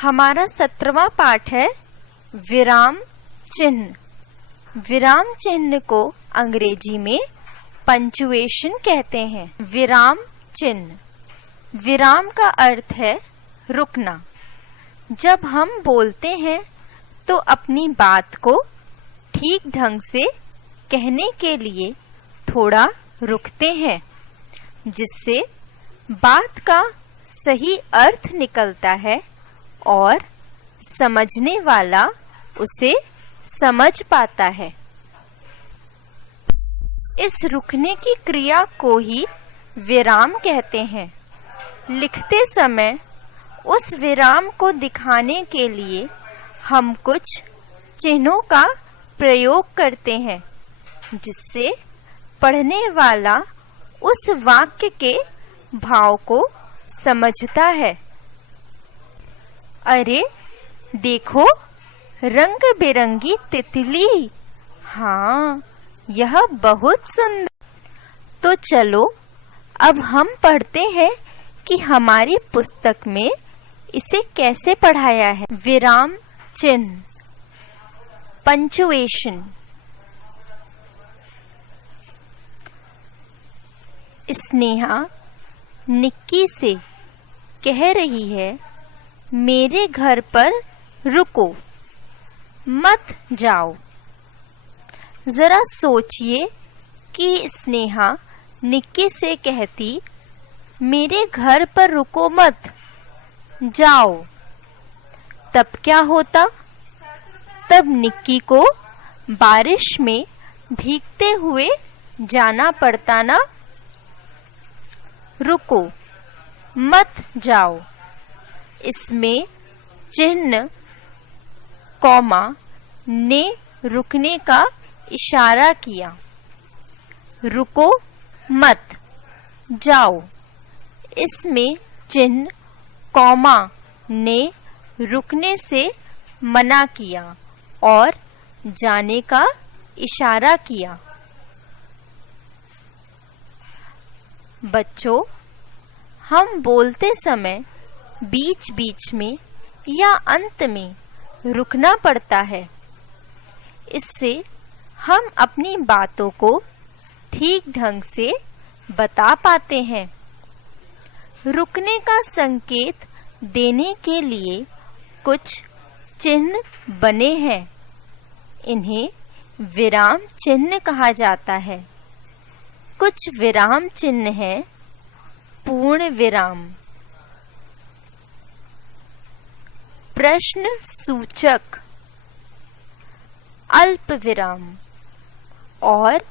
हमारा 17वां पाठ है विराम चिन्ह। विराम चिन्ह को अंग्रेजी में पंक्चुएशन कहते हैं। विराम चिन्ह, विराम का अर्थ है रुकना। जब हम बोलते हैं तो अपनी बात को ठीक ढंग से कहने के लिए थोड़ा रुकते हैं, जिससे बात का सही अर्थ निकलता है और समझने वाला उसे समझ पाता है। इस रुकने की क्रिया को ही विराम कहते हैं। लिखते समय उस विराम को दिखाने के लिए हम कुछ चिन्हों का प्रयोग करते हैं, जिससे पढ़ने वाला उस वाक्य के भाव को समझता है। अरे देखो, रंग बिरंगी तितली, हाँ यह बहुत सुंदर। तो चलो अब हम पढ़ते हैं कि हमारी पुस्तक में इसे कैसे पढ़ाया है। विराम चिन्ह, पंक्चुएशन। स्नेहा निक्की से कह रही है, मेरे घर पर रुको, मत जाओ। जरा सोचिए कि स्नेहा निक्की से कहती, मेरे घर पर रुको मत, जाओ, तब क्या होता? तब निक्की को बारिश में भीगते हुए जाना पड़ता ना। रुको, मत जाओ, इसमें चिन्ह कॉमा ने रुकने का इशारा किया। रुको, मत जाओ, इसमें चिन्ह कॉमा ने रुकने से मना किया और जाने का इशारा किया। बच्चों, हम बोलते समय बीच-बीच में या अंत में रुकना पड़ता है। इससे हम अपनी बातों को ठीक ढंग से बता पाते हैं। रुकने का संकेत देने के लिए कुछ चिन्ह बने हैं। इन्हें विराम चिन्ह कहा जाता है। कुछ विराम चिन्ह हैं। पूर्ण विराम, प्रश्न सूचक, अल्प विराम और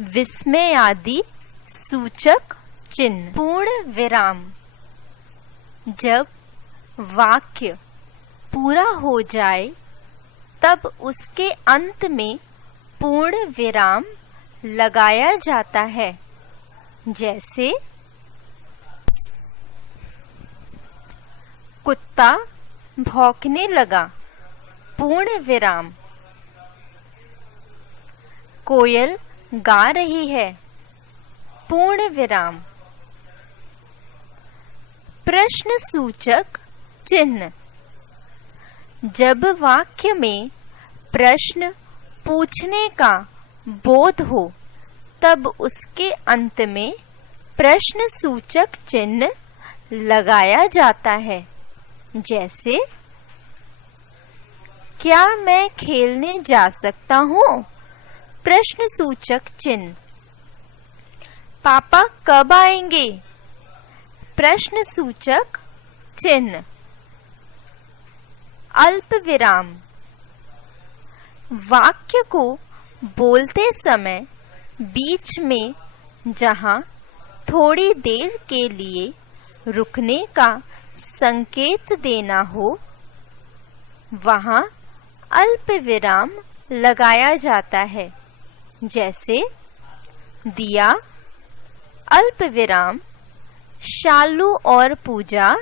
विस्मयादि सूचक चिन्ह। पूर्ण विराम, जब वाक्य पूरा हो जाए तब उसके अंत में पूर्ण विराम लगाया जाता है। जैसे कुत्ता भौंकने लगा, पूर्ण विराम। कोयल गा रही है, पूर्ण विराम। प्रश्न सूचक चिन्ह, जब वाक्य में प्रश्न पूछने का बोध हो तब उसके अंत में प्रश्न सूचक चिन्ह लगाया जाता है। जैसे, क्या मैं खेलने जा सकता हूँ? प्रश्न सूचक चिन्ह। पापा कब आएंगे? प्रश्न सूचक चिन्ह। अल्प विराम, वाक्य को बोलते समय बीच में जहाँ थोड़ी देर के लिए रुकने का संकेत देना हो, वहाँ अल्प विराम लगाया जाता है। जैसे दिया, अल्प विराम, शालू और पूजा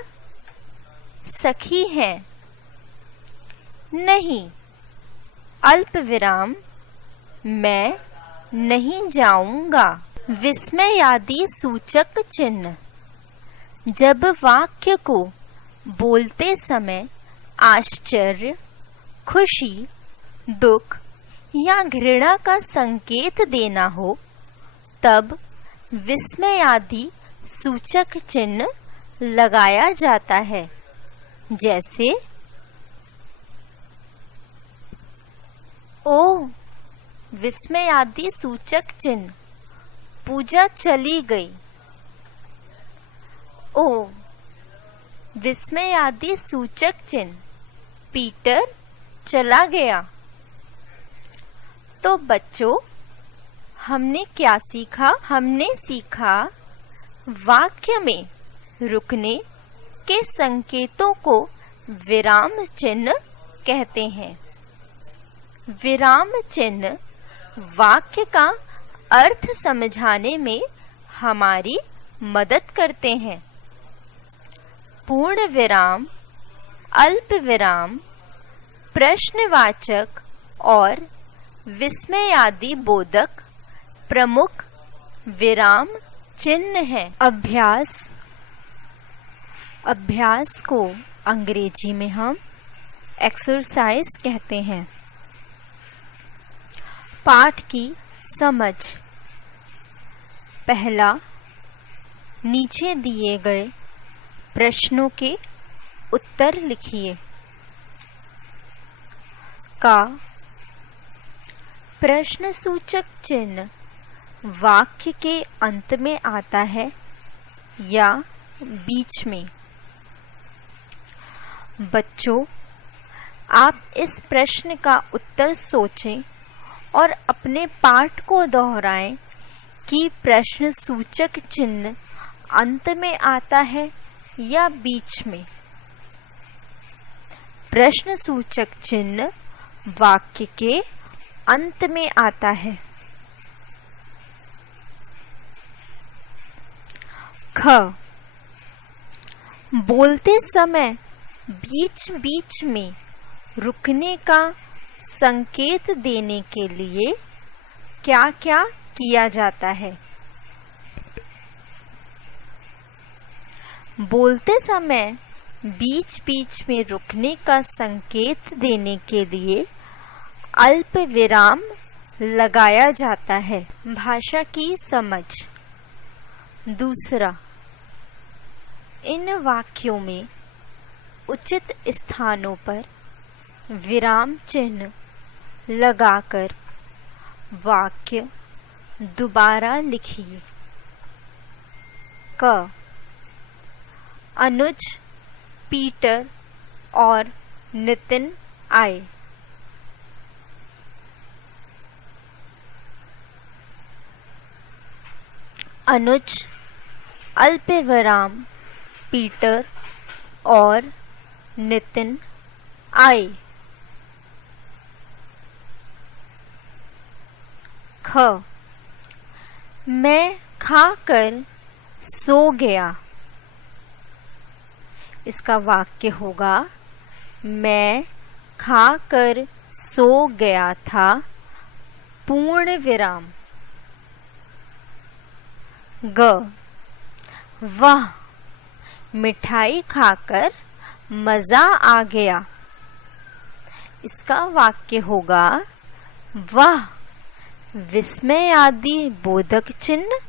सखी हैं। नहीं, अल्प विराम, मैं नहीं जाऊंगा। विस्मयादि सूचक चिन्ह, जब वाक्य को बोलते समय आश्चर्य, खुशी, दुख या घृणा का संकेत देना हो तब विस्मय आदि सूचक चिन्ह लगाया जाता है। जैसे ओ, विस्मय आदि सूचक चिन्ह, पूजा चली गई। ओ, विस्मय आदि सूचक चिन्ह, पीटर चला गया। तो बच्चों, हमने क्या सीखा? हमने सीखा वाक्य में रुकने के संकेतों को विराम चिन्ह कहते हैं। विराम चिन्ह वाक्य का अर्थ समझाने में हमारी मदद करते हैं। पूर्ण विराम, अल्प विराम, प्रश्नवाचक और विस्मय आदि बोधक प्रमुख विराम चिन्ह हैं। अभ्यास को अंग्रेजी में हम एक्सरसाइज कहते हैं। पाठ की समझ। पहला, नीचे दिए गए प्रश्नों के उत्तर लिखिए। का प्रश्नसूचक चिन्ह वाक्य के अंत में आता है या बीच में? बच्चों, आप इस प्रश्न का उत्तर सोचें और अपने पाठ को दोहराएं कि प्रश्नसूचक चिन्ह अंत में आता है या बीच में। प्रश्नसूचक चिन्ह वाक्य के अंत में आता है। ख, बोलते समय बीच बीच में रुकने का संकेत देने के लिए क्या क्या किया जाता है? बोलते समय बीच बीच में रुकने का संकेत देने के लिए अल्प विराम लगाया जाता है। भाषा की समझ। दूसरा, इन वाक्यों में उचित स्थानों पर विराम चिन्ह लगाकर वाक्य दोबारा लिखिए। क, अनुज, पीटर और नितिन आए। अनुज, अल्पविराम, पीटर और नितिन आए। ख, मैं खाकर सो गया। इसका वाक्य होगा, मैं खाकर सो गया था, पूर्ण विराम। ग, वाह, मिठाई खाकर मजा आ गया। इसका वाक्य होगा, वाह, विस्मय आदि बोधक चिन्ह,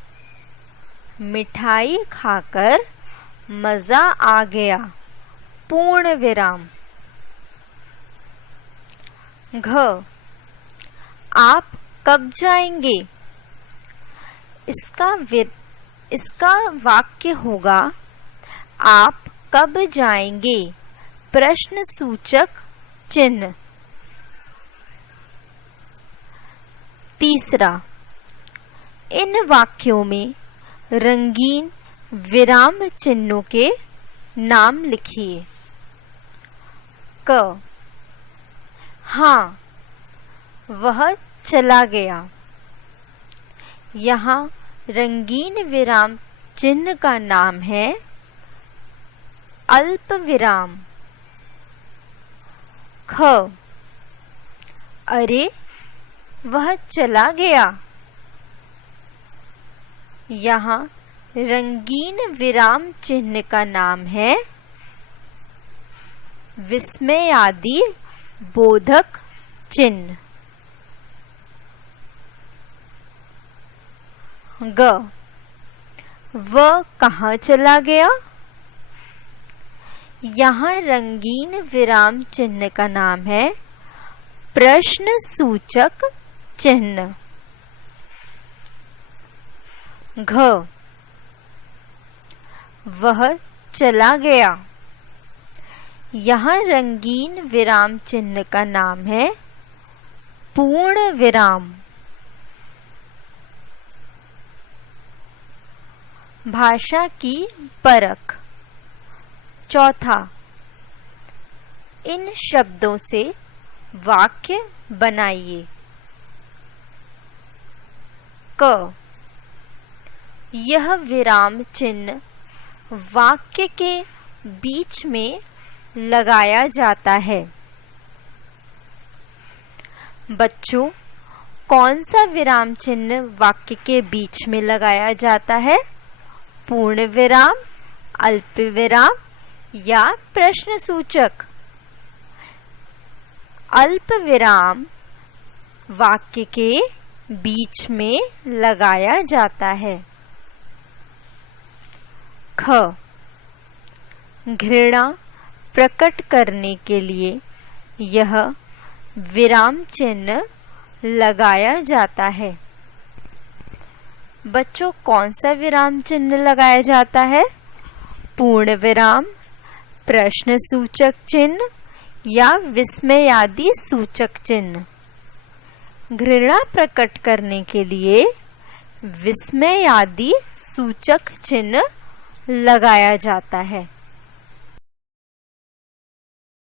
मिठाई खाकर मजा आ गया, पूर्ण विराम। घ, आप कब जाएंगे? इसका वाक्य होगा, आप कब जाएंगे, प्रश्न सूचक चिन्ह। तीसरा, इन वाक्यों में रंगीन विराम चिन्हों के नाम लिखिए। क, हाँ, वह चला गया। यहाँ रंगीन विराम चिन्ह का नाम है अल्प विराम। ख, अरे, वह चला गया। यहाँ रंगीन विराम चिन्ह का नाम है विस्मयादि बोधक चिन्ह। ग, वह कहाँ चला गया? यहाँ रंगीन विराम चिन्ह का नाम है प्रश्न सूचक चिन्ह। घ, वह चला गया। यहाँ रंगीन विराम चिन्ह का नाम है पूर्ण विराम। भाषा की परख। चौथा, इन शब्दों से वाक्य बनाइए। क, यह विराम चिन्ह वाक्य के बीच में लगाया जाता है। बच्चों, कौन सा विराम चिन्ह वाक्य के बीच में लगाया जाता है? पूर्ण विराम, अल्प विराम या प्रश्न सूचक? अल्प विराम वाक्य के बीच में लगाया जाता है। ख, घृणा प्रकट करने के लिए यह विराम चिन्ह लगाया जाता है। बच्चों, कौन सा विराम चिन्ह लगाया जाता है? पूर्ण विराम, प्रश्न सूचक चिन्ह या विस्मयादि सूचक चिन्ह? घृणा प्रकट करने के लिए विस्मयादि सूचक चिन्ह लगाया जाता है।